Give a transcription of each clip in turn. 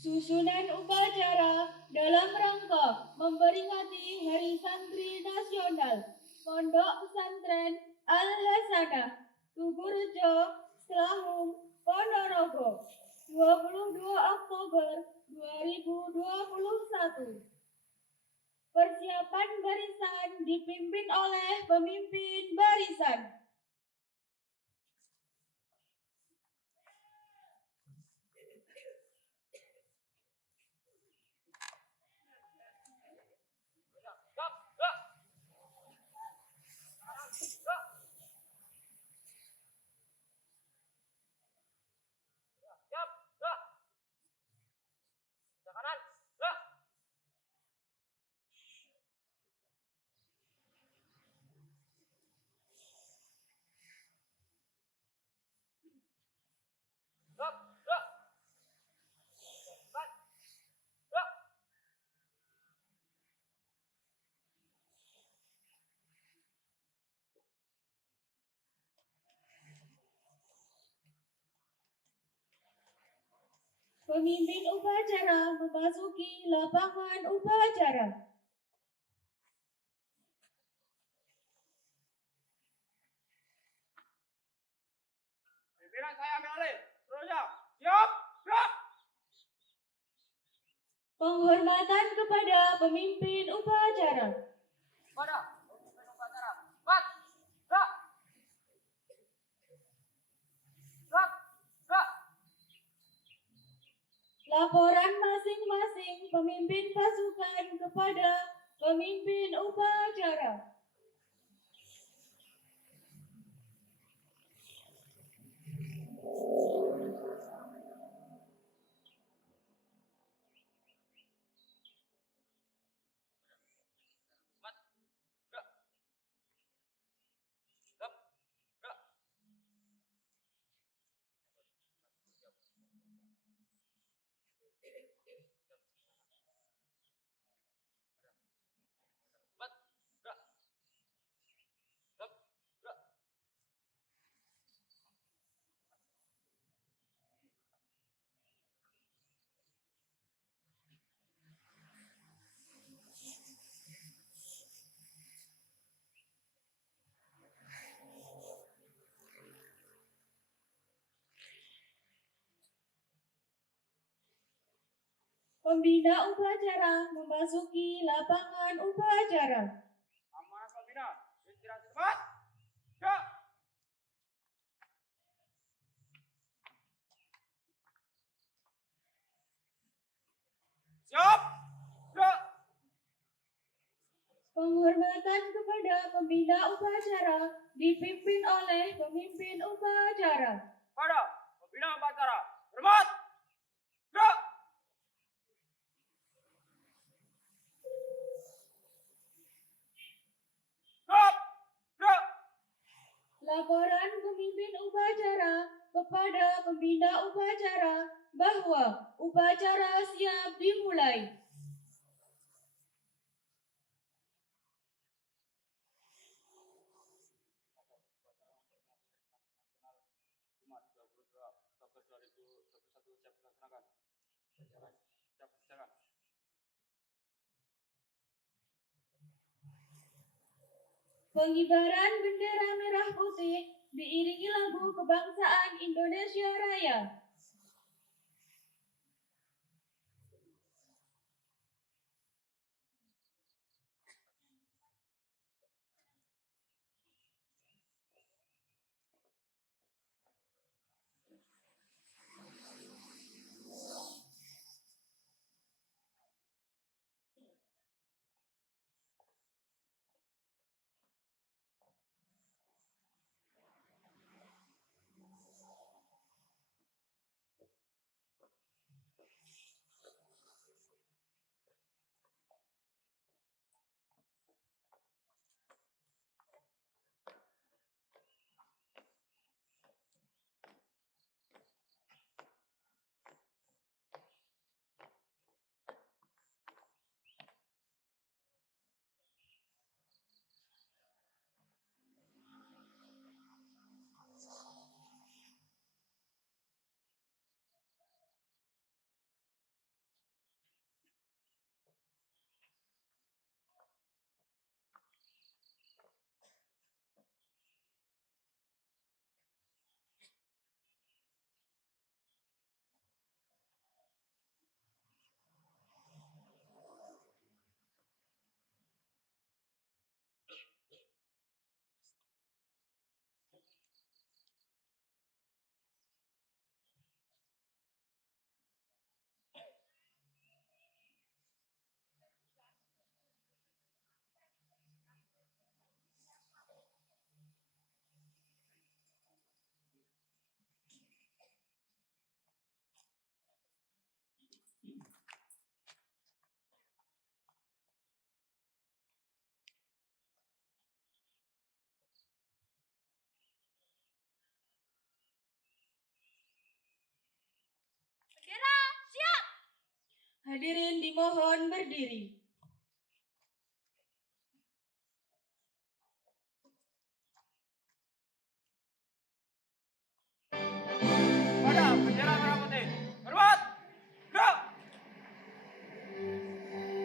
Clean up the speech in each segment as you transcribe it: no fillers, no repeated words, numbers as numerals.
Susunan upacara dalam rangka memperingati Hari Santri Nasional Pondok Pesantren Al-Hasanah Tugurejo, Selahung, Ponorogo 22 Oktober 2021. Persiapan barisan dipimpin oleh pemimpin barisan. Pemimpin upacara memasuki lapangan upacara. Pimpinan saya ambil alih. Seterusnya, siap, gerak. Penghormatan kepada pemimpin upacara. Pada pemimpin upacara, cepat, gerak. Gerak, gerak. Laporan masing-masing pemimpin pasukan kepada pemimpin upacara. Pembina upacara memasuki lapangan upacara. Amanat pembina, istirahat cepat, gerak. Siap, gerak. Penghormatan kepada pembina upacara dipimpin oleh pemimpin upacara. Pada pembina upacara, hormat, gerak. Gerak, gerak. Laporan pemimpin upacara kepada pembina upacara bahwa upacara siap dimulai. Pengibaran bendera merah putih diiringi lagu kebangsaan Indonesia Raya. Hadirin dimohon berdiri. Pada bendera merah putih. Hormat. Gerak. Gerak. Gerak.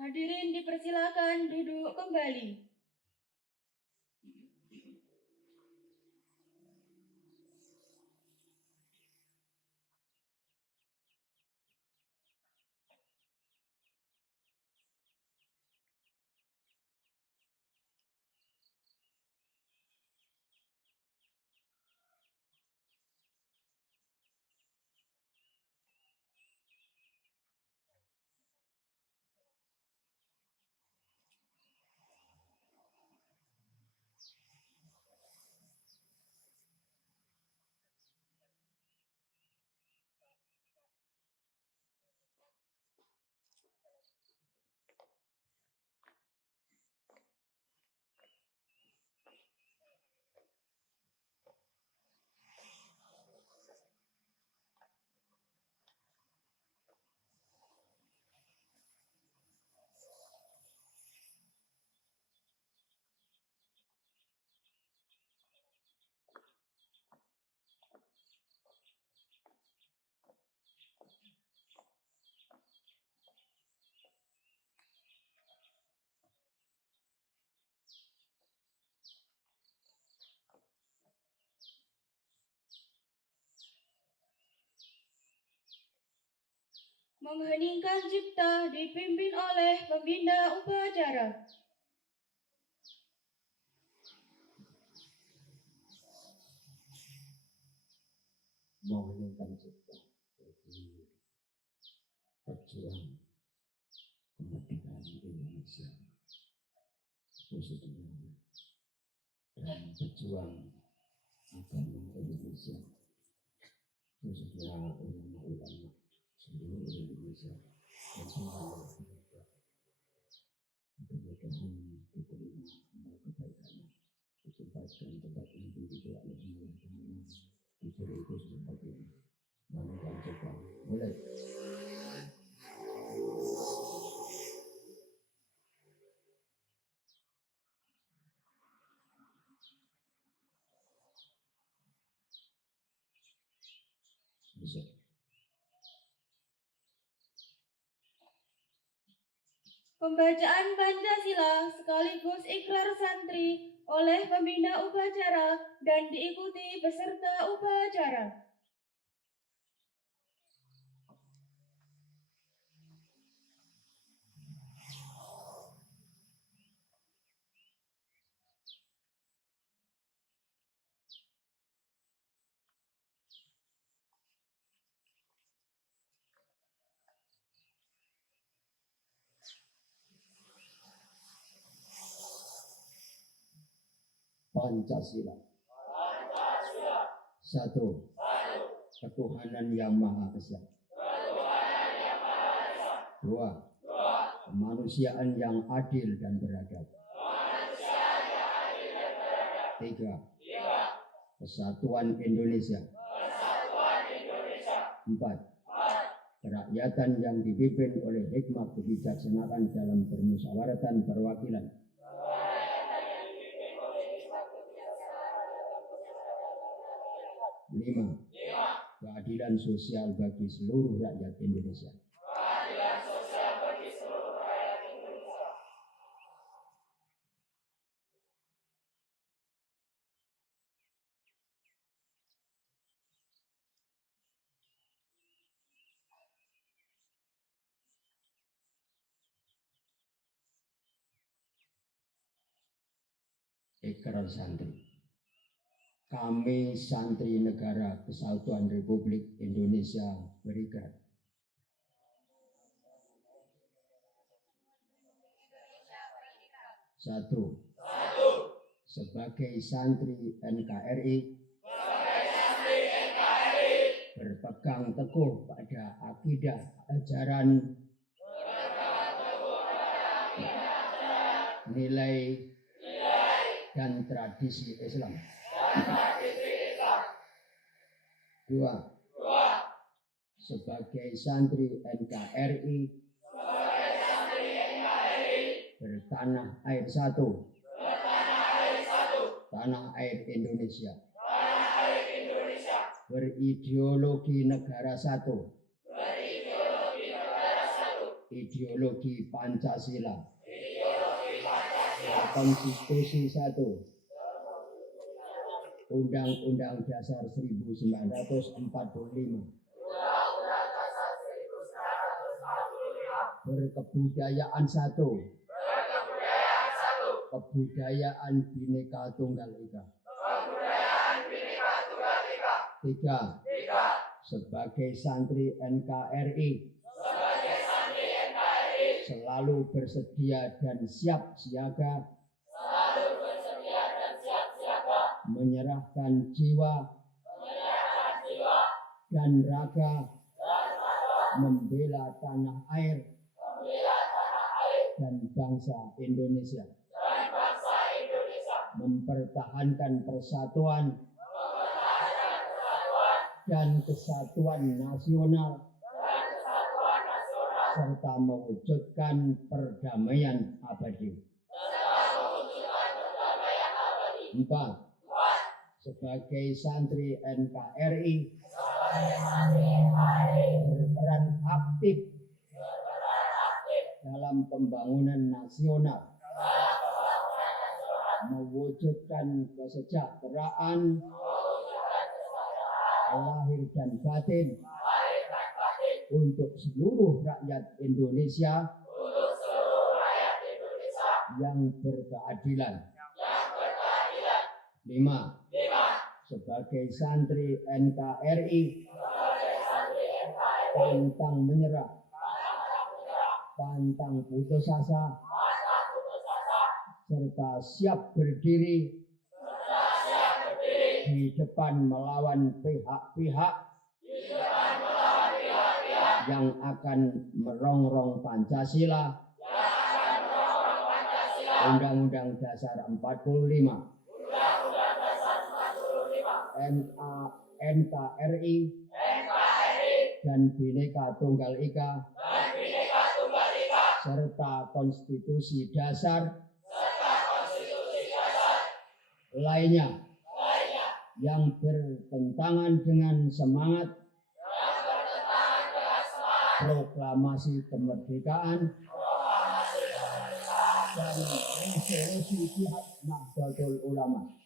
Hadirin dipersilakan duduk kembali. Mengheningkan cipta dipimpin oleh pembina upacara. Mengheningkan cipta bagi pejuang kemerdekaan Indonesia khususnya dan pejuang agama Indonesia khususnya ulama-ulama seluruh Indonesia dan seluruh Afrika. Mudah-mudahan diterima amal kebaikannya, ditempatkan tempat yang tinggi di Allah SWT, diberi khusus ini. Mengheningkan cipta mulai. Bisa. Pembacaan Pancasila sekaligus ikrar santri oleh pembina upacara dan diikuti peserta upacara. Pancasila. Satu. Ketuhanan Yang Maha Esa. Dua. Kemanusiaan yang adil dan beradab. Tiga. Kesatuan Indonesia. Empat. Kerakyatan yang dipimpin oleh hikmah kebijaksanaan dalam permusyawaratan perwakilan. Lima. Keadilan sosial bagi seluruh rakyat Indonesia. Ikrar santri. Kami santri Negara Kesatuan Republik Indonesia berikrar. Satu. Sebagai santri NKRI berpegang teguh pada akidah ajaran nilai dan tradisi Islam. Dua. Sebagai santri NKRI bertanah air satu, tanah air Indonesia, berideologi negara satu, ideologi Pancasila, konstitusi satu, Undang-Undang Dasar 1945, berkebudayaan satu, kebudayaan Bhinneka Tunggal Ika. Tiga. Sebagai santri NKRI selalu bersedia dan siap siaga menyerahkan jiwa dan raga membela tanah air dan bangsa Indonesia, mempertahankan persatuan dan kesatuan nasional serta mewujudkan perdamaian abadi. Empat. Sebagai santri NKRI berperan aktif dalam pembangunan nasional, mewujudkan kesejahteraan lahir dan batin untuk seluruh rakyat Indonesia yang berkeadilan. Lima. Sebagai santri NKRI pantang menyerah, pantang putus asa, serta siap berdiri di depan melawan pihak-pihak yang akan merongrong Pancasila, Undang-Undang Dasar 45, NKRI dan Bhinneka Tunggal Ika, serta konstitusi dasar lainnya yang bertentangan dengan semangat proklamasi kemerdekaan dan resolusi Jihad Nahdlatul Ulama.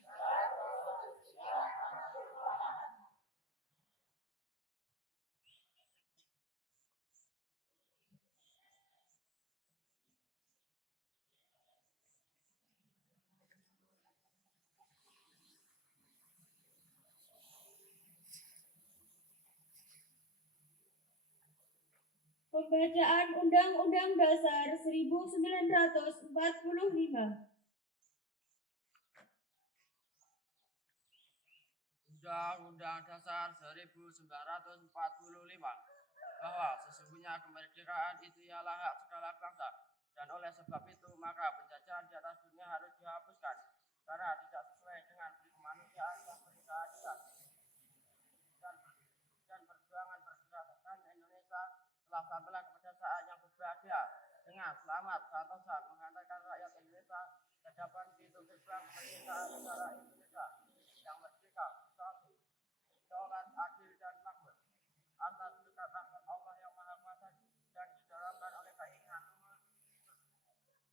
Pembacaan Undang-Undang Dasar 1945. Undang-Undang Dasar 1945 bahwa sesungguhnya kemerdekaan itu ialah hak segala bangsa, dan oleh sebab itu maka penjajahan di atas dunia harus dihapuskan karena tidak sesuai dengan kemanusiaan dan keadilan. Dan perjuangan berdasarkan Indonesia telah sampailah kepada saat yang berbahagia dengan selamat sentosa menghantarkan rakyat Indonesia ke depan pintu gerbang kemerdekaan negara Indonesia yang merdeka, satu, daulat, adil dan makmur atas berkat rahmat Allah yang Maha Kuasa dan didorongkan oleh keinginan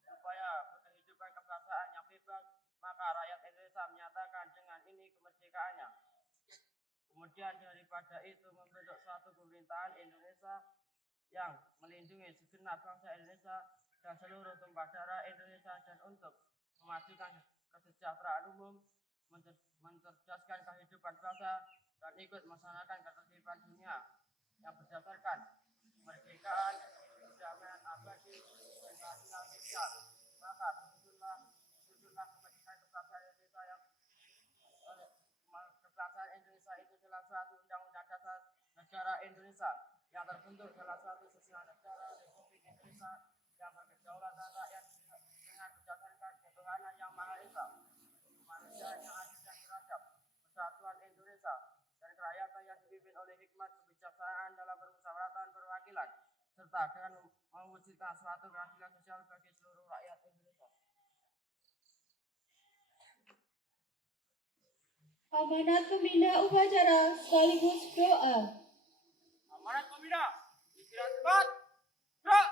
supaya kehidupan kebangsaan yang bebas, maka rakyat Indonesia menyatakan dengan ini kemerdekaannya. Kemudian daripada itu membentuk suatu pemerintahan Indonesia yang melindungi segenap bangsa Indonesia dan seluruh tumpah darah Indonesia, dan untuk memajukan kesejahteraan umum, mencerdaskan kehidupan bangsa, dan ikut melaksanakan ketertiban dunia yang berdasarkan kemerdekaan, kedamaian abadi, dan keadilan sosial. Maka susunlah kemerdekaan kebangsaan Indonesia yang kebangsaan Indonesia itu dalam suatu undang-undang dasar negara Indonesia yang terbentuk dalam suatu susunan negara Republik Indonesia yang berkedaulatan rakyat dengan berdasarkan ketuhanan yang Maha Esa, kemanusiaan yang adil dan beradab, persatuan Indonesia, dan kerakyatan yang dipimpin oleh hikmat kebijaksanaan dalam permusyawaratan perwakilan, serta dengan mewujudkan suatu keadilan sosial bagi seluruh rakyat Indonesia. Amanat pembina upacara sekaligus doa. Amanat pembina. Istirahat cepat. Gerak.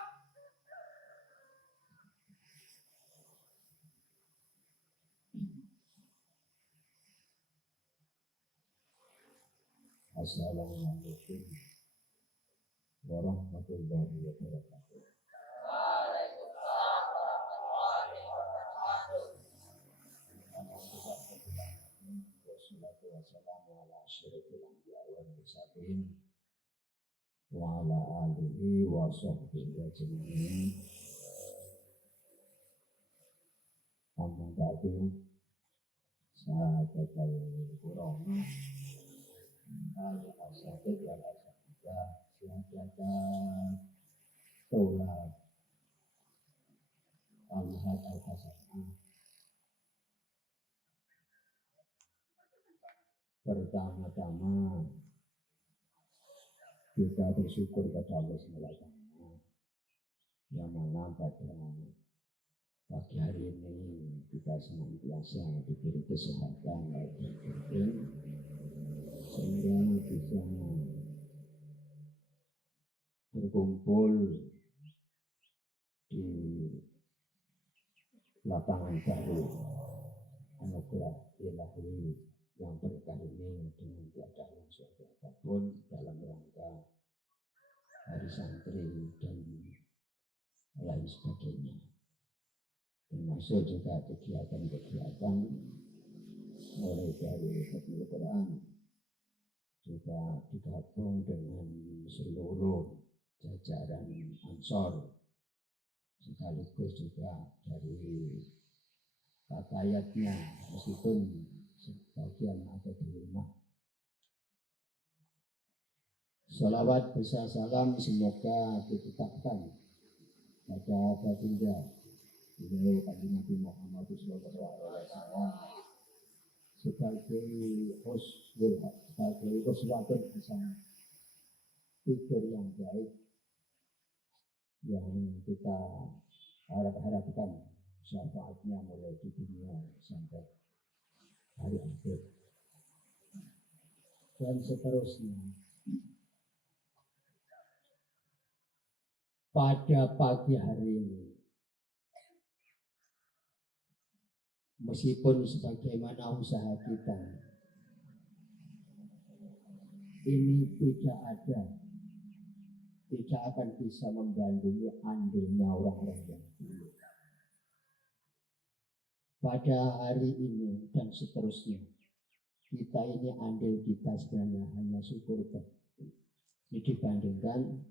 Assalamualaikum warahmatullahi wabarakatuh. Wassalatu wassalamu ala asyrafil anbiya wal mursalin wa ala alihi wa sahbihi ajmain. Amma ba'du. Sahabatul Qur'an al-asatid wal-asatidah siapkan tolak al-had al-hasanah. Pertama-tama kita bersyukur kepada Allah SWT yang mana pada pagi hari ini kita senantiasa diberi kesehatan dan kekuatan sehingga bisa berkumpul di lapangan baru anugerah ilahi yang berkah ini dengan tiada sesuatu apapun dalam rangka hari santri dan lain sebagainya, termasuk juga kegiatan-kegiatan mulai dari Hafdzul Quran juga digabung dengan seluruh jajaran Ansor, sekaligus juga dari pakaiannya meskipun sebagian ada di rumah. Salawat besar salam semoga ditetapkan pada baginda beliau Kanjeng Nabi Muhammad SAW sebagai uswatun hasanah, figur yang baik yang kita harapkan syafaatnya mulai di dunia sampai hari akhir dan seterusnya. Pada pagi hari ini, meskipun sebagaimana usaha kita ini tidak akan bisa membandingi andilnya orang-orang yang dulu. Pada hari ini dan seterusnya, kita ini andil kita sebenarnya hanya syukur ini dibandingkan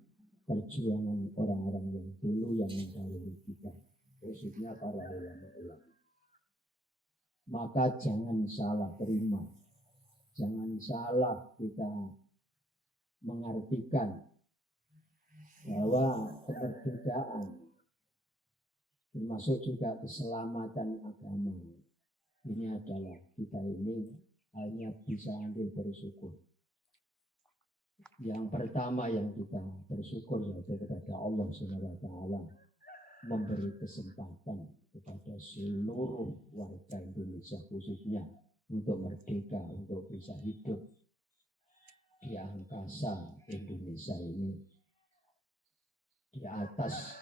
perjuangan orang-orang yang dulu yang mendahului kita, khususnya para ulama-ulama. Maka jangan salah terima, Jangan salah kita mengartikan bahwa kemerdekaan termasuk juga keselamatan agama ini adalah kita ini hanya bisa ambil bersyukur. Yang pertama yang kita bersyukur yaitu kepada Allah SWT memberi kesempatan kepada seluruh warga Indonesia khususnya untuk merdeka, untuk bisa hidup di angkasa Indonesia ini, di atas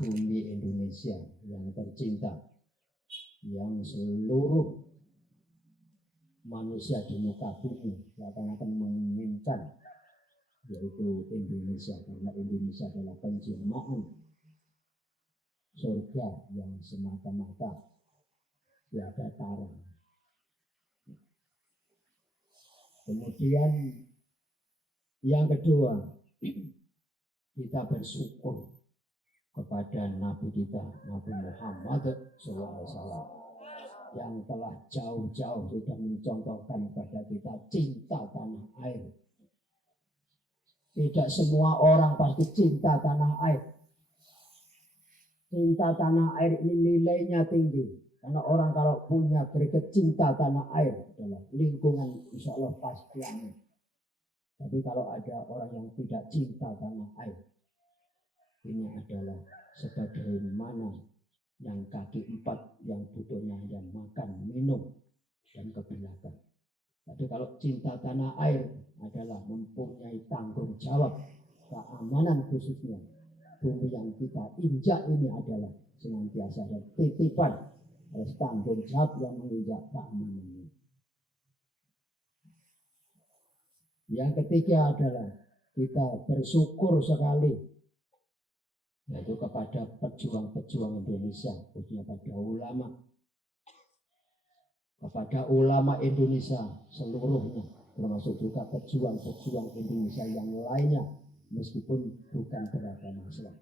bumi Indonesia yang tercinta, yang seluruh manusia di muka bumi akan menginginkan, yaitu Indonesia, karena Indonesia adalah penjelmaan surga yang semata-mata tiada tara. Kemudian yang kedua, kita bersyukur kepada Nabi kita, Nabi Muhammad SAW, yang telah jauh-jauh sudah mencontohkan kepada kita cinta tanah air. Tidak semua orang pasti cinta tanah air. Cinta tanah air ini nilainya tinggi. Karena orang kalau punya greget cinta tanah air adalah lingkungan, insya Allah pasti aman. Tapi kalau ada orang yang tidak cinta tanah air, ini adalah sebagaimana yang kaki empat yang butuhnya hanya makan, minum, dan kebilakan. Tapi kalau cinta tanah air adalah mempunyai tanggung jawab keamanan khususnya. Bumi yang kita injak ini adalah senantiasa ada titipan, harus tanggung jawab yang menginjak keamanannya. Yang ketiga adalah kita bersyukur sekali yaitu kepada pejuang-pejuang Indonesia, khususnya pada ulama. Kepada ulama Indonesia seluruhnya, termasuk juga pejuang-pejuang Indonesia yang lainnya, meskipun bukan beragama Islam,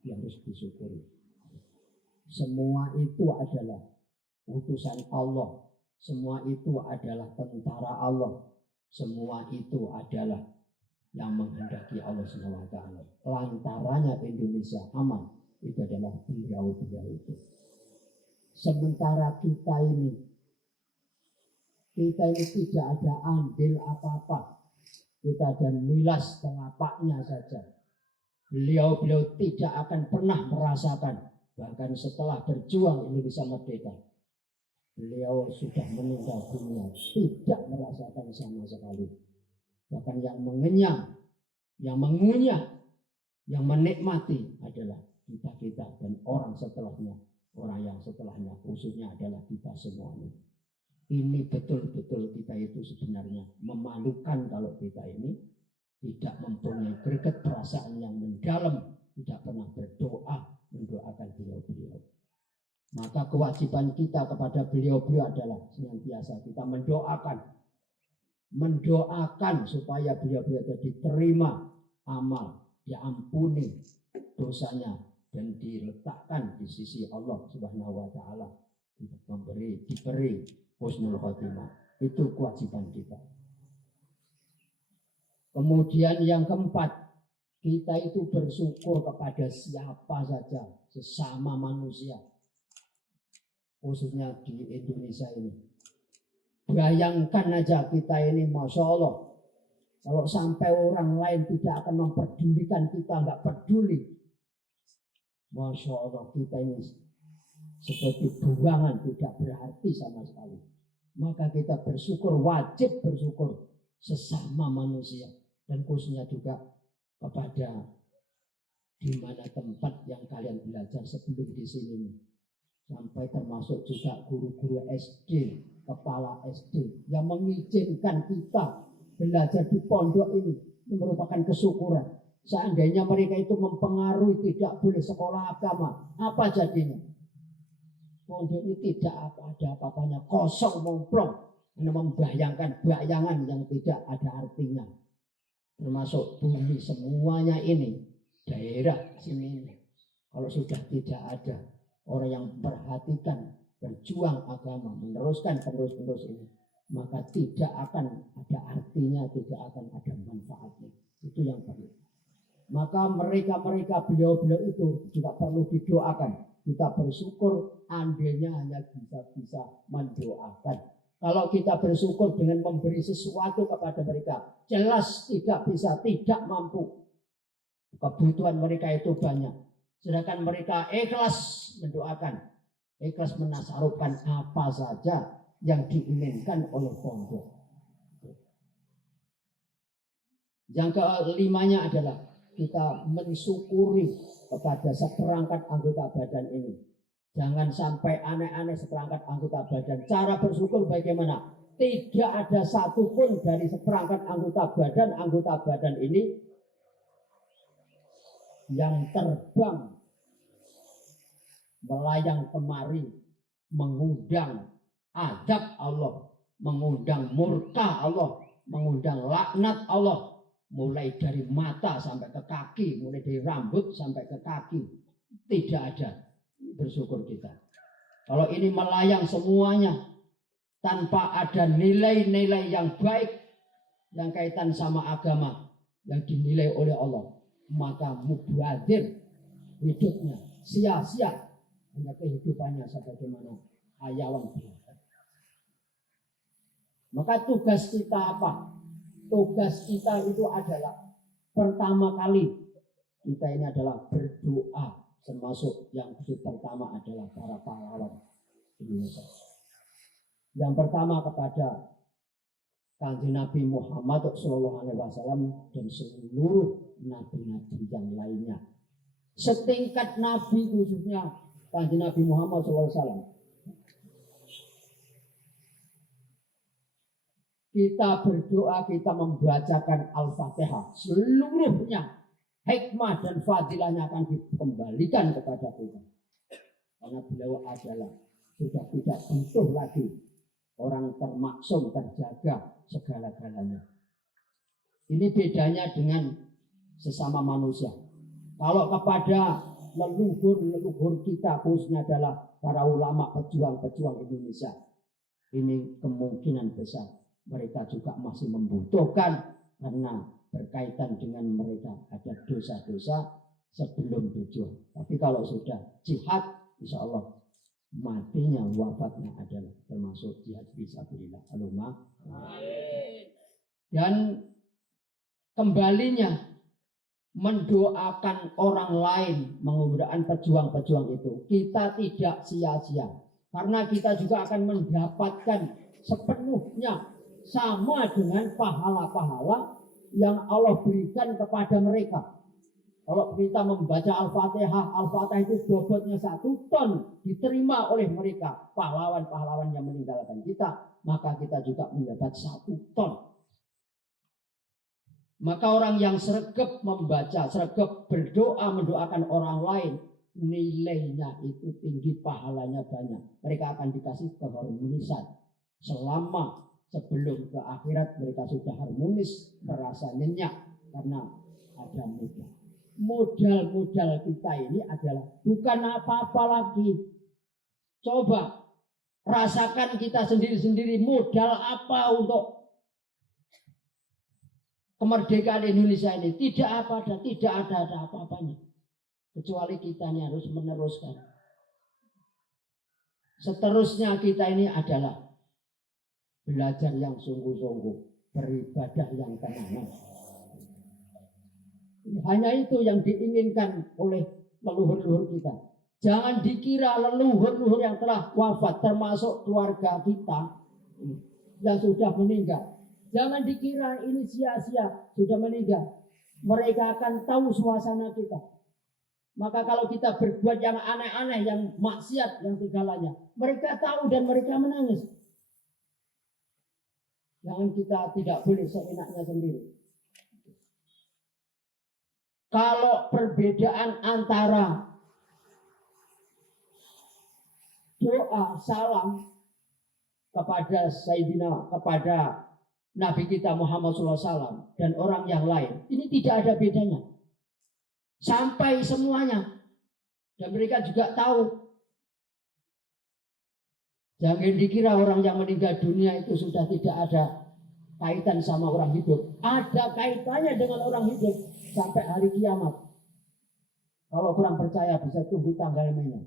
yang harus disyukuri. Semua itu adalah utusan Allah, semua itu adalah tentara Allah, semua itu adalah yang menghendaki Allah SWT. Lantarannya Indonesia aman, itu adalah beliau-beliau itu. Sementara kita ini tidak ada andil apa-apa. Kita ada milas telapaknya saja. Beliau-beliau tidak akan pernah merasakan, bahkan setelah berjuang Indonesia merdeka, beliau sudah meninggal dunia, tidak merasakan sama sekali. Bahkan yang mengenyang, yang mengunyah, yang menikmati adalah kita dan orang setelahnya. Orang yang setelahnya khususnya adalah kita semuanya. Ini betul-betul kita itu sebenarnya memalukan kalau kita ini tidak mempunyai greget perasaan yang mendalam, tidak pernah berdoa mendoakan beliau-beliau. Maka kewajiban kita kepada beliau-beliau adalah senantiasa kita mendoakan supaya beliau-beliau diterima amal, diampuni dosanya dan diletakkan di sisi Allah Subhanahu wa taala, diberi husnul khotimah. Itu kewajiban kita. Kemudian yang keempat, kita itu bersyukur kepada siapa saja, sesama manusia, khususnya di Indonesia ini. Bayangkan aja kita ini, Masya Allah, kalau sampai orang lain tidak akan memperdulikan kita, nggak peduli, Masya Allah, kita ini seperti buangan, tidak berarti sama sekali. Maka kita bersyukur, wajib bersyukur sesama manusia, dan khususnya juga kepada di mana tempat yang kalian belajar sebelum di sini, sampai termasuk juga guru-guru SD, kepala SD yang mengizinkan kita belajar di pondok ini merupakan kesyukuran. Seandainya mereka itu mempengaruhi tidak boleh sekolah agama, apa jadinya? Pondok ini tidak ada apa-apanya, kosong momplong, karena membayangkan bayangan yang tidak ada artinya. Termasuk bumi semuanya ini, daerah sini ini, kalau sudah tidak ada orang yang memperhatikan, berjuang agama, meneruskan penerus-penerus ini, maka tidak akan ada artinya, tidak akan ada manfaatnya. Itu yang perlu. Maka mereka-mereka beliau-beliau itu juga perlu didoakan. Kita bersyukur andilnya hanya bisa mendoakan. Kalau kita bersyukur dengan memberi sesuatu kepada mereka, jelas tidak bisa, tidak mampu. Kebutuhan mereka itu banyak. Sedangkan mereka ikhlas mendoakan, ikhlas menasarufkan apa saja yang diinginkan oleh pondok. Yang kelimanya adalah kita mensyukuri kepada seperangkat anggota badan ini. Jangan sampai aneh-aneh seperangkat anggota badan. Cara bersyukur bagaimana? Tidak ada satupun dari seperangkat anggota badan ini yang terbang melayang kemari mengundang adab Allah, mengundang murka Allah, mengundang laknat Allah. Mulai dari mata sampai ke kaki, mulai dari rambut sampai ke kaki. Tidak ada. Bersyukur kita. Kalau ini melayang semuanya tanpa ada nilai-nilai yang baik yang kaitan sama agama yang dinilai oleh Allah, maka mubazir hidupnya, sia-sia, hanya kehidupannya sebagaimana hayawan biasa. Maka tugas kita apa? Tugas kita itu adalah pertama kali kita ini adalah berdoa, termasuk yang pertama adalah para pahlawan Indonesia. Yang pertama kepada Kanjeng Nabi Muhammad SAW dan seluruh nabi-nabi yang lainnya. Setingkat nabi khususnya Kanjeng Nabi Muhammad SAW. Kita berdoa, kita membacakan Al-Fatihah. Seluruhnya hikmah dan fadilahnya akan dikembalikan kepada kita. Karena beliau adalah sudah tidak butuh lagi orang termaksum, terjaga segala-galanya. Ini bedanya dengan sesama manusia. Kalau kepada leluhur kita khususnya adalah para ulama pejuang-pejuang Indonesia, ini kemungkinan besar mereka juga masih membutuhkan karena berkaitan dengan mereka ada dosa-dosa sebelum berjuang. Tapi kalau sudah jihad, insya Allah matinya, wafatnya adalah termasuk jihad fisabilillah. Allahumma amin. Dan kembalinya mendoakan orang lain, mengudaan pejuang-pejuang itu, kita tidak sia-sia. Karena kita juga akan mendapatkan sepenuhnya sama dengan pahala-pahala yang Allah berikan kepada mereka. Kalau kita membaca Al-Fatihah itu bobotnya 1 ton diterima oleh mereka, pahlawan-pahlawan yang meninggalkan kita, maka kita juga mendapat 1 ton. Maka orang yang sregep membaca, sregep berdoa, mendoakan orang lain, nilainya itu tinggi, pahalanya banyak. Mereka akan dikasih keharmonisan. Selama sebelum ke akhirat mereka sudah harmonis, merasa nyenyak karena ada modal. Modal-modal kita ini adalah bukan apa-apa lagi. Coba rasakan kita sendiri-sendiri, modal apa untuk kemerdekaan Indonesia ini. Tidak ada apa-apanya. Kecuali kita ini harus meneruskan. Seterusnya kita ini adalah belajar yang sungguh-sungguh, beribadah yang tenang. Hanya itu yang diinginkan oleh leluhur-leluhur kita. Jangan dikira leluhur-leluhur yang telah wafat, termasuk keluarga kita yang sudah meninggal. Jangan dikira ini sia-sia sudah meninggal. Mereka akan tahu suasana kita. Maka kalau kita berbuat yang aneh-aneh, yang maksiat, yang segalanya, mereka tahu dan mereka menangis. Jangan kita tidak boleh seenaknya sendiri. Kalau perbedaan antara doa salam kepada Sayyidina, kepada Nabi kita Muhammad SAW dan orang yang lain, ini tidak ada bedanya. Sampai semuanya. Dan mereka juga tahu Jangan dikira orang yang meninggal dunia itu sudah tidak ada kaitan sama orang hidup. Ada kaitannya dengan orang hidup sampai hari kiamat. Kalau kurang percaya bisa tunggu tanggal mainnya.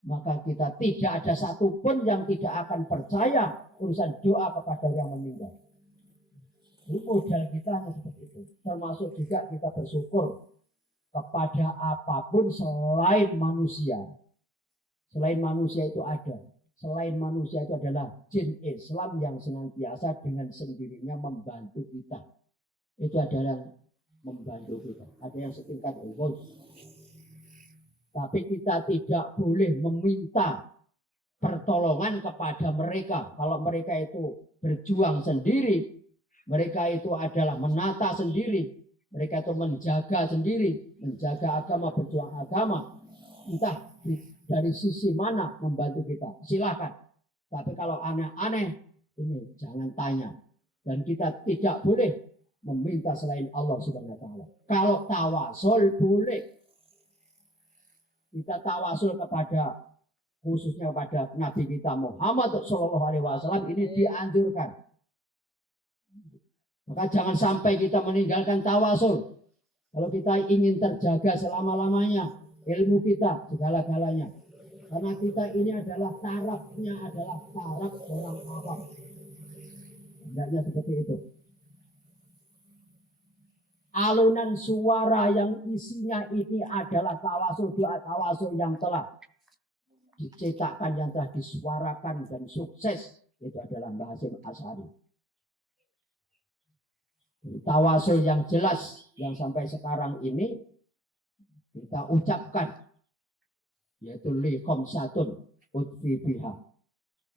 Maka kita tidak ada satupun yang tidak akan percaya urusan doa kepada yang meninggal. Ini modal kita hanya seperti itu. Termasuk juga kita bersyukur kepada apapun selain manusia. Selain manusia itu ada. Selain manusia itu adalah jin Islam yang senantiasa dengan sendirinya membantu kita. Itu adalah membantu kita. Ada yang setingkat bos. Tapi kita tidak boleh meminta pertolongan kepada mereka. Kalau mereka itu berjuang sendiri, mereka itu adalah menata sendiri, mereka itu menjaga sendiri, menjaga agama, berjuang agama. Entah dari sisi mana membantu kita, silakan. Tapi kalau aneh-aneh, ini jangan tanya. Dan kita tidak boleh meminta selain Allah Subhanahu wa taala. Kalau tawasul boleh. Kita tawasul kepada, khususnya kepada Nabi kita Muhammad Shallallahu Alaihi Wasallam, ini dianjurkan. Maka jangan sampai kita meninggalkan tawasul. Kalau kita ingin terjaga selama-lamanya ilmu kita segala-galanya, karena kita ini adalah tarafnya adalah taraf orang awam. Hendaknya seperti itu. Alunan suara yang isinya ini adalah tawasul, doa tawasul yang telah dicetakkan, yang telah disuarakan dan sukses, itu adalah Mbah Hasyim Asy'ari. Tawasul yang jelas yang sampai sekarang ini kita ucapkan, yaitu li khamsatun utfi biha,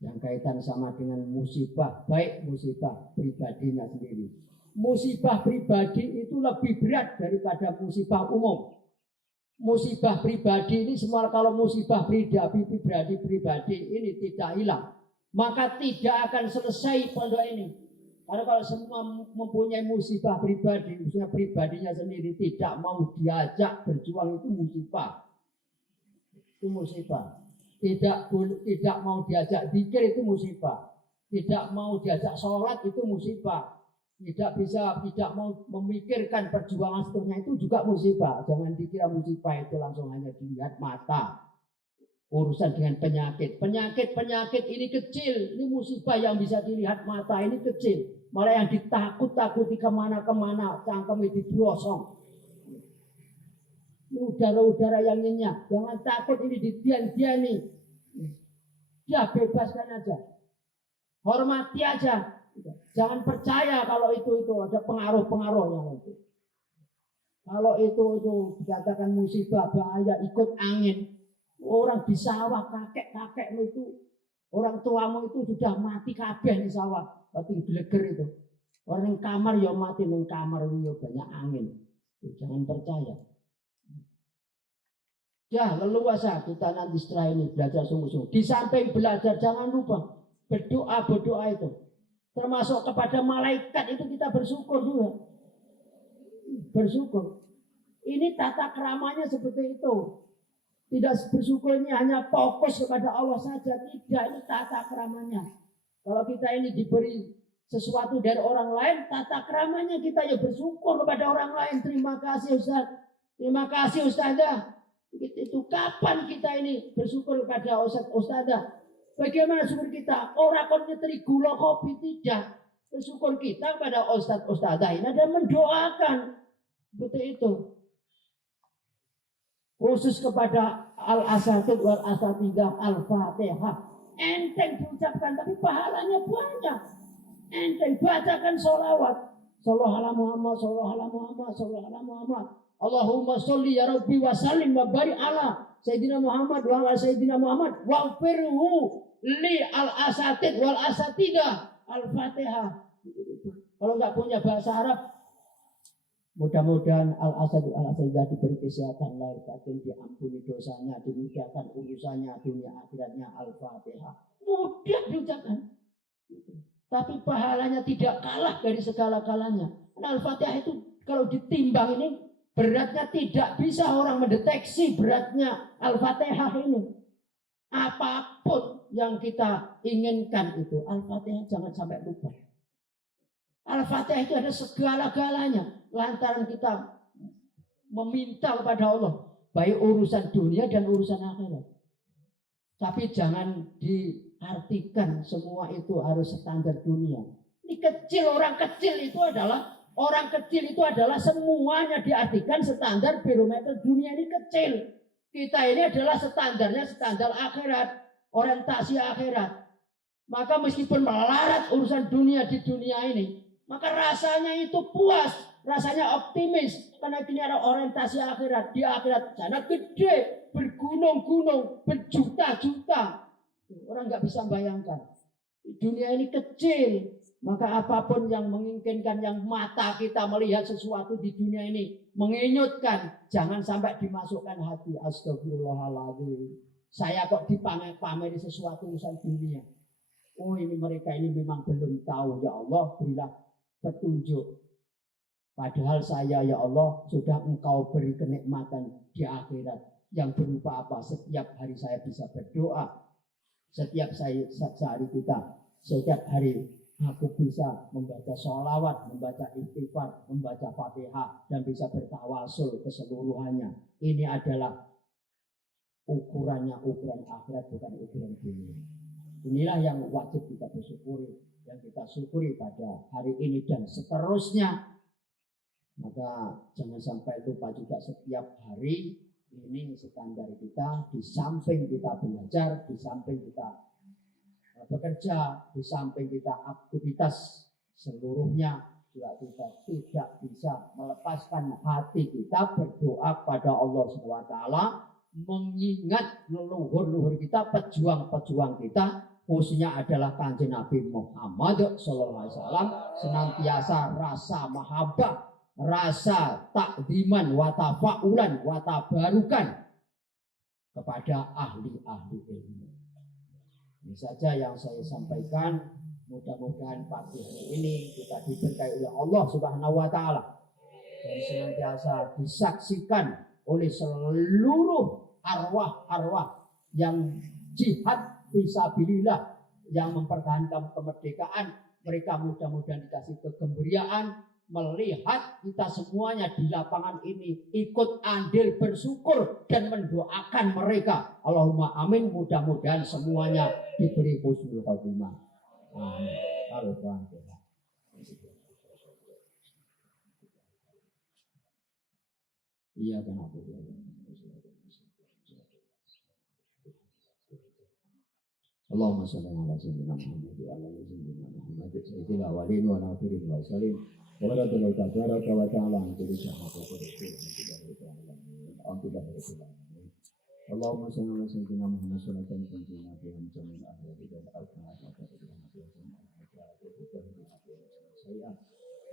yang kaitan sama dengan musibah, baik musibah pribadinya sendiri. Musibah pribadi itu lebih berat daripada musibah umum. Musibah pribadi ini semua, kalau musibah pribadi ini tidak hilang, maka tidak akan selesai pondok ini. Karena kalau semua mempunyai musibah pribadi, maksudnya pribadinya sendiri tidak mau diajak berjuang, itu musibah. Itu musibah. Tidak mau diajak zikir, itu musibah. Tidak mau diajak sholat, itu musibah. Tidak mau memikirkan perjuangan seterusnya, itu juga musibah. Jangan dikira musibah itu langsung hanya dilihat mata. Urusan dengan penyakit ini kecil. Ini musibah yang bisa dilihat mata ini kecil. Malah yang ditakut-takuti kemana-kemana, cangkem itu dibrosong. Ini udara-udara yang nyenyak. Jangan takut, ini didian-diani. Ya bebaskan aja. Hormati aja. Jangan percaya kalau itu ada pengaruh-pengaruh yang itu. Kalau itu dikatakan musibah bahaya, ikut angin. Orang di sawah, kakek-kakekmu itu, orang tuamu itu sudah mati kabeh di sawah, mati geleger itu. Orang yang kamar ya mati, yang kamar itu banyak angin. Jangan percaya. Ya leluasa kita nanti setelah ini belajar sungguh-sungguh. Di samping belajar jangan lupa berdoa itu. Termasuk kepada malaikat itu kita bersyukur juga. Bersyukur. Ini tata keramanya seperti itu. Tidak bersyukur ini hanya fokus kepada Allah saja. Tidak, ini tata keramanya. Kalau kita ini diberi sesuatu dari orang lain, tata keramanya kita ya bersyukur kepada orang lain. Terima kasih Ustaz. Terima kasih Ustazah. Itu kapan kita ini bersyukur kepada Ustazah? Bagaimana syukur kita? Orang kon nyetri gula kopi, tidak. Bersyukur kita pada ustadzah ini dan mendoakan. Seperti itu. Khusus kepada al-asatid wal asatidah al-fatihah. Enteng diucapkan tapi pahalanya banyak. Enteng bacakan sholawat. Shallallahu ala Muhammad, shallallahu ala Muhammad, shallallahu ala Muhammad. Allahumma sholli ya Rabbi wa sallim wa barik ala Sayyidina Muhammad wa ala Sayyidina Muhammad wa'firhu li al-asatid wal asatidah al-fatihah. Kalau nggak punya bahasa Arab, mudah-mudahan al-asatid al-asatidah diberi kesehatan lahir batin, diampuni dosanya, dimudahkan urusannya dunia akhiratnya, al-fatihah. Mudah diucapkan. Tapi pahalanya tidak kalah dari segala-galanya. Al-fatihah itu kalau ditimbang ini beratnya tidak bisa orang mendeteksi beratnya Al-Fatihah ini. Apapun yang kita inginkan itu, Al-Fatihah jangan sampai lupa. Al-Fatihah itu ada segala-galanya. Lantaran kita meminta kepada Allah, baik urusan dunia dan urusan akhirat. Tapi jangan diartikan semua itu harus standar dunia. Ini kecil, orang kecil itu adalah semuanya diartikan standar barometer dunia ini kecil. Kita ini adalah standarnya standar akhirat, orientasi akhirat. Maka meskipun melarat urusan dunia di dunia ini, maka rasanya itu puas, rasanya optimis. Karena ini ada orientasi akhirat. Di akhirat sana gede, bergunung-gunung, berjuta-juta. Orang nggak bisa bayangkan. Dunia ini kecil. Maka apapun yang menginginkan, yang mata kita melihat sesuatu di dunia ini mengenyutkan, jangan sampai dimasukkan hati. Astagfirullahaladzim. Saya kok dipameri sesuatu urusan dunia. Oh, ini mereka ini memang belum tahu. Ya Allah, berilah petunjuk. Padahal saya, ya Allah, sudah Engkau beri kenikmatan di akhirat yang berupa apa? Setiap hari saya bisa berdoa. Setiap hari aku bisa membaca sholawat, membaca istighfar, membaca Fatihah, dan bisa bertawasul keseluruhannya. Ini adalah ukuran akhirat, bukan ukuran dunia. Inilah yang wajib kita bersyukuri, yang kita syukuri pada hari ini dan seterusnya. Maka jangan sampai lupa juga setiap hari ini standar kita, di samping kita belajar, di samping kita bekerja, di samping kita aktivitas seluruhnya, juga kita tidak bisa melepaskan hati kita berdoa pada Allah SWT, mengingat leluhur-leluhur kita, pejuang-pejuang kita, khususnya adalah Kanjeng Nabi Muhammad SAW, senantiasa rasa mahabbah, rasa takdiman, watafaulan, watabarukan kepada ahli-ahli ilmu. Ini saja yang saya sampaikan. Mudah-mudahan pagi hari ini kita diberkahi oleh Allah Subhanahu wa Ta'ala dan senantiasa disaksikan oleh seluruh arwah-arwah yang jihad fisabilillah, yang mempertahankan kemerdekaan. Mereka mudah-mudahan dikasih kegembiraan melihat kita semuanya di lapangan ini ikut andil bersyukur dan mendoakan mereka. Allahumma amin. Mudah-mudahan semuanya diberi husnul khotimah. Amin. Al-Fatihah. Iya kenapa? Allahumma shalli ala sayyidina Muhammad wa ala ali sayyidina Muhammad sayyidil awwalin wal akhirin wa sallim. Walaupun kita tabaraka wa ta'ala menjadi sahabat Rasulullah. Allahumma shalli ala sayyidina Muhammad sallallahu alaihi wasallam bihan jamil ahli dan al-qur'an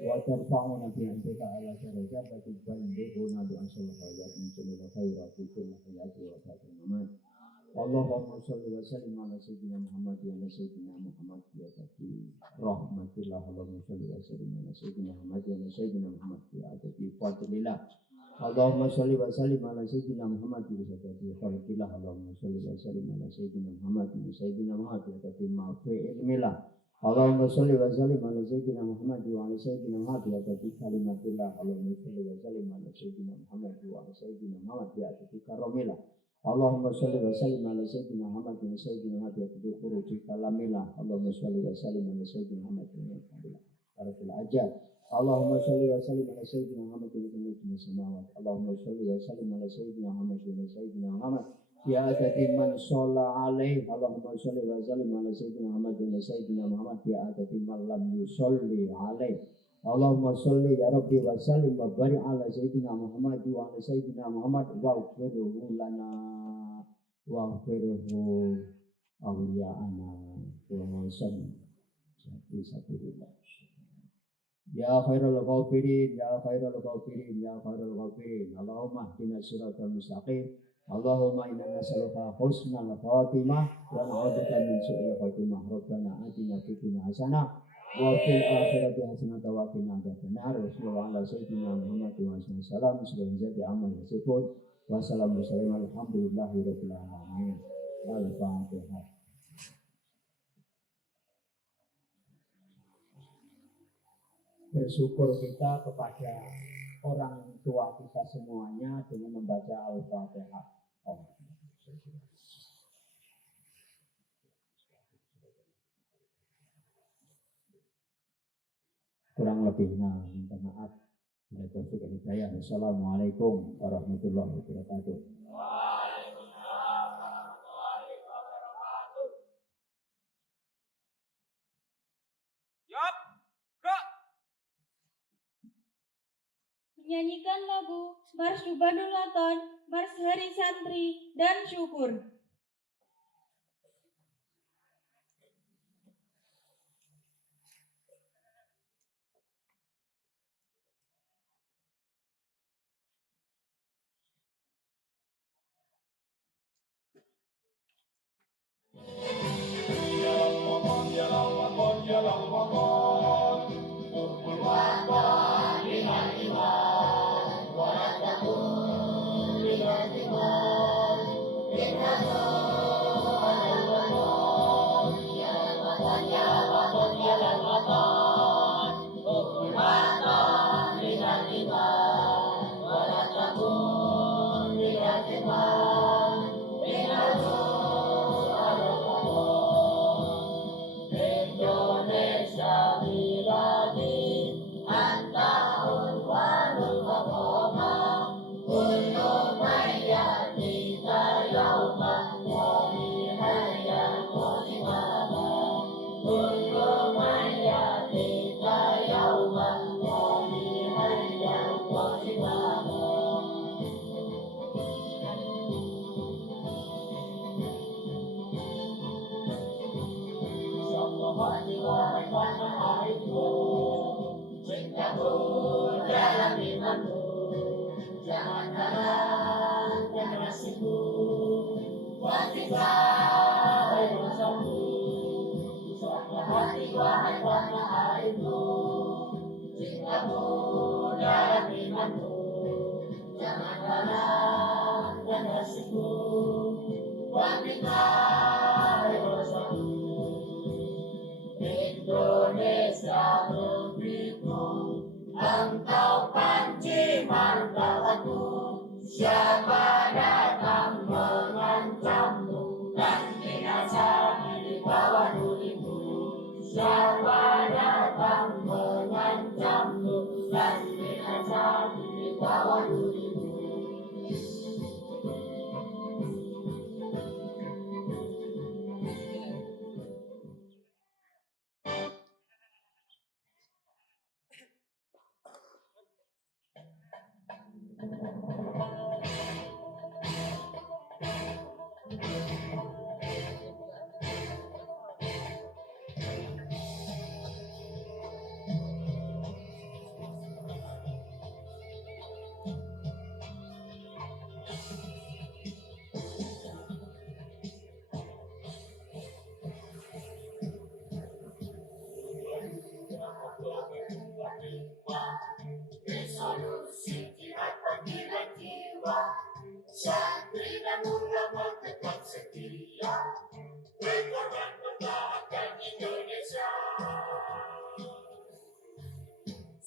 wa tarfa'una bi antika ala darajati ballighuna bi ansil khairat min kulli khairati kulli hayati wa fatimah. Allahumma shalli wa sallim ala sayyidina Muhammad wa ala sayyidina Muhammad ya taqi rahmatillah. Allahumma shalli wa sallim ala sayyidina Muhammad wa ala sayyidina Muhammad ya taqi fadlillah. Allahumma shalli wa sallim ala sayyidina Muhammad wa ala sayyidina fadlillah. Allahumma shalli wa sallim ala sayyidina Muhammad wa ala sayyidina Muhammad ya taqi ma'fi ilmillah. Allahumma shalli wa sallim ala sayyidina Muhammad wa ala sayyidina Muhammad ya taqi kalimatillah. Allahumma shalli wa sallim ala sayyidina Muhammad wa ala sayyidina Muhammad ya taqi karamillah. Allahumma shalli wa sallim ala sayyidina Muhammad wa sayyidina Muhammad bi khuruji kalamillah. Allahumma shalli wa sallim ala sayyidina Muhammad wa ala ajal. Allahumma shalli wa sallim ala sayyidina Muhammad wa ala samawat. Allahumma shalli wa sallim ala sayyidina Muhammad wa sayyidina Muhammad bi adadi man shalla alaihi. Allahumma shalli wa sallim ala sayyidina Muhammad wa sayyidina Muhammad bi adadi man lam yusalli alaihi. Allahumma sholli ya Rabbi wa sallim wa barik ala sayyidina Muhammad wa ala sayyidina Muhammad waghfirhu lana waghfirhu awliya'ana wa sallim sabilillah. Ya khairul ghafirin ya khairul ghafirin ya khairul ghafirin. Allahumma ihdina siratal mustaqim. Allahumma inna nas'aluka husnal khatimah wa na'udzubika min su'il khatimah. Rabbana atina fid dunya hasanah wa fil akhirati hasanah wa qina adzabannar. Sallallahu ala sayyidina Muhammad wa sallam. Subhanallah amma yasifun. Wassalamualaikum warahmatullahi wabarakatuh. Al-Fatihah. bersyukur kita kepada orang tua kita semuanya dengan membaca Al-Fatihah. Kurang lebihnya minta maaf. Assalamualaikum warahmatullahi wabarakatuh. Siap. Gerak. Menyanyikan lagu Mars Subhanulaton, Mars Hari Santri dan Syukur.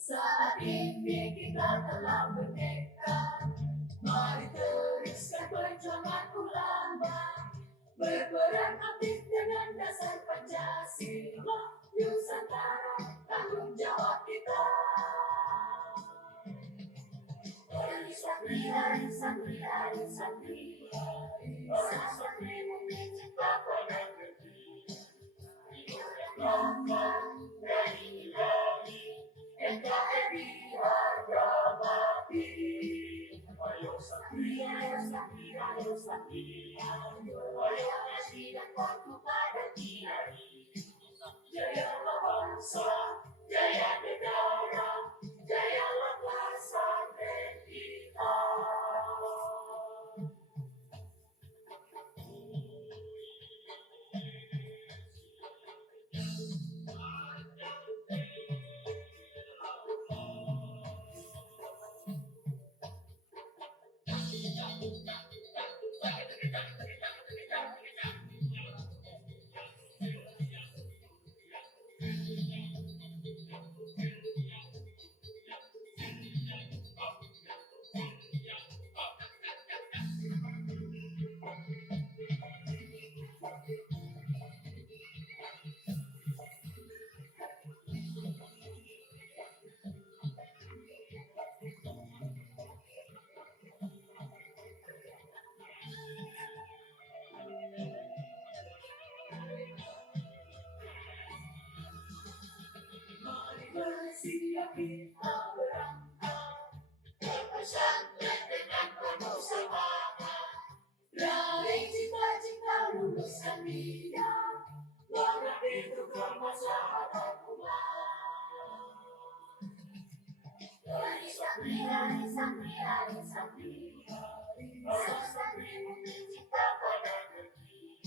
Saat ini kita telah merdeka, mari teruskan perjuangan ulama, berperan aktif dengan dasar Pancasila, Nusantara tanggung jawab kita. Hari santri, hari santri, hari santri, hari santri mungkin ciptakan negeri, hidup dari ilahi, NKRI harga mati. Ayo santri, ayo santri, ayo santri, ayo kasih dan patuh pada kiai. Jaya bangsa, jaya negara, jaya pesantren kita. kita berangkat ke pesantren dengan penuh semangat. Raih cita-cita luluskan bidang, mengabdi untuk kemaslahatan umat. Dari santri, dari santri, dari santri, para santri bukti cinta pada negeri.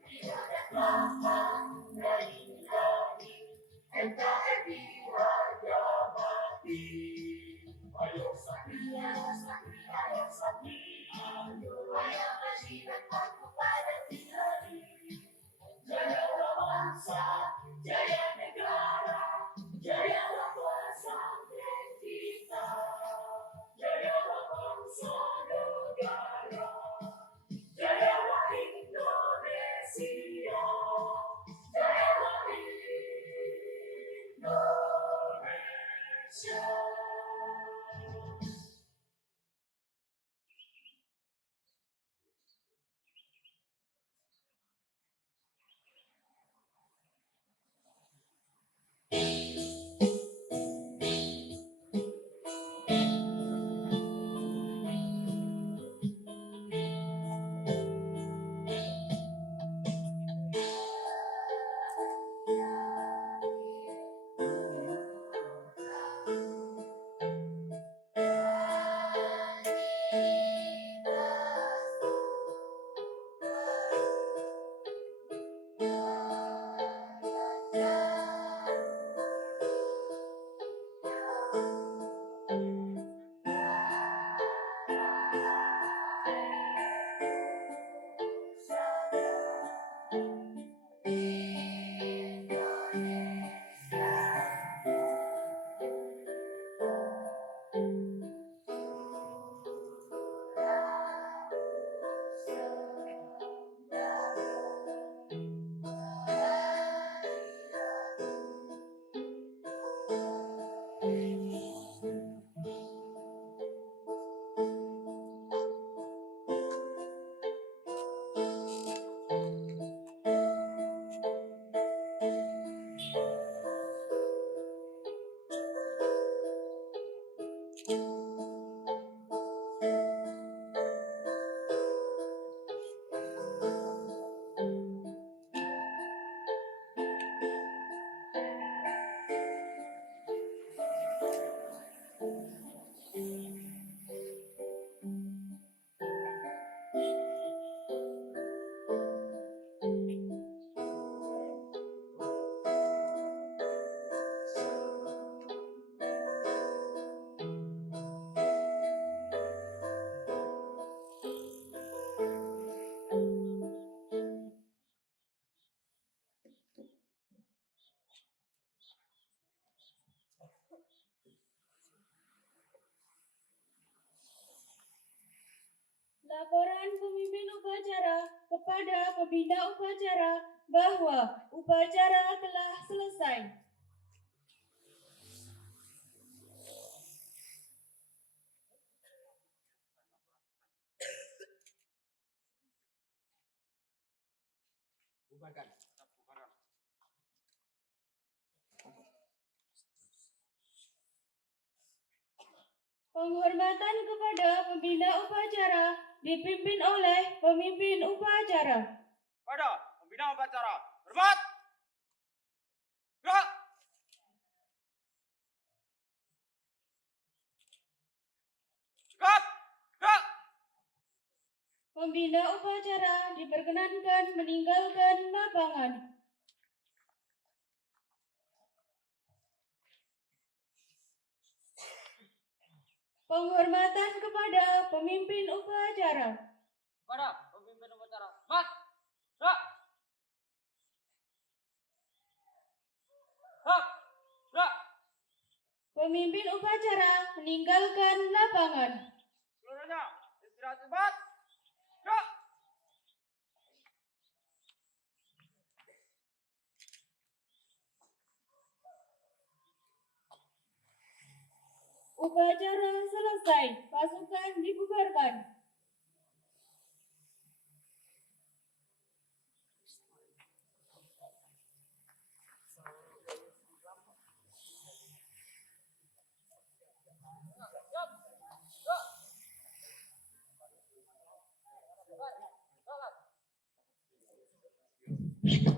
Ridho dan rahmat dari Ilahi, NKRI harga mati. Ayo santri, ayo santri, ayo santri, ayo ngaji dan patuh pada Ilahi. Jaya bangsa, jaya negara, jaya pesantren kita. Jaya bangsa negara, jaya Indonesia, jaya Indonesia. Laporan pemimpin upacara kepada pembina upacara bahwa upacara telah selesai. Bubarkan. Penghormatan kepada pembina upacara dipimpin oleh pemimpin upacara. Pada pembina upacara, hormat. Gerak. Gerak. Gerak. Pembina upacara diperkenankan meninggalkan lapangan. Penghormatan kepada pemimpin upacara. Pada pemimpin upacara, hormat. Gerak. Gerak. Gerak. Pemimpin upacara meninggalkan lapangan. Seluruhnya istirahat sebat. Gerak. Upacara selesai, pasukan dibubarkan. Sekarang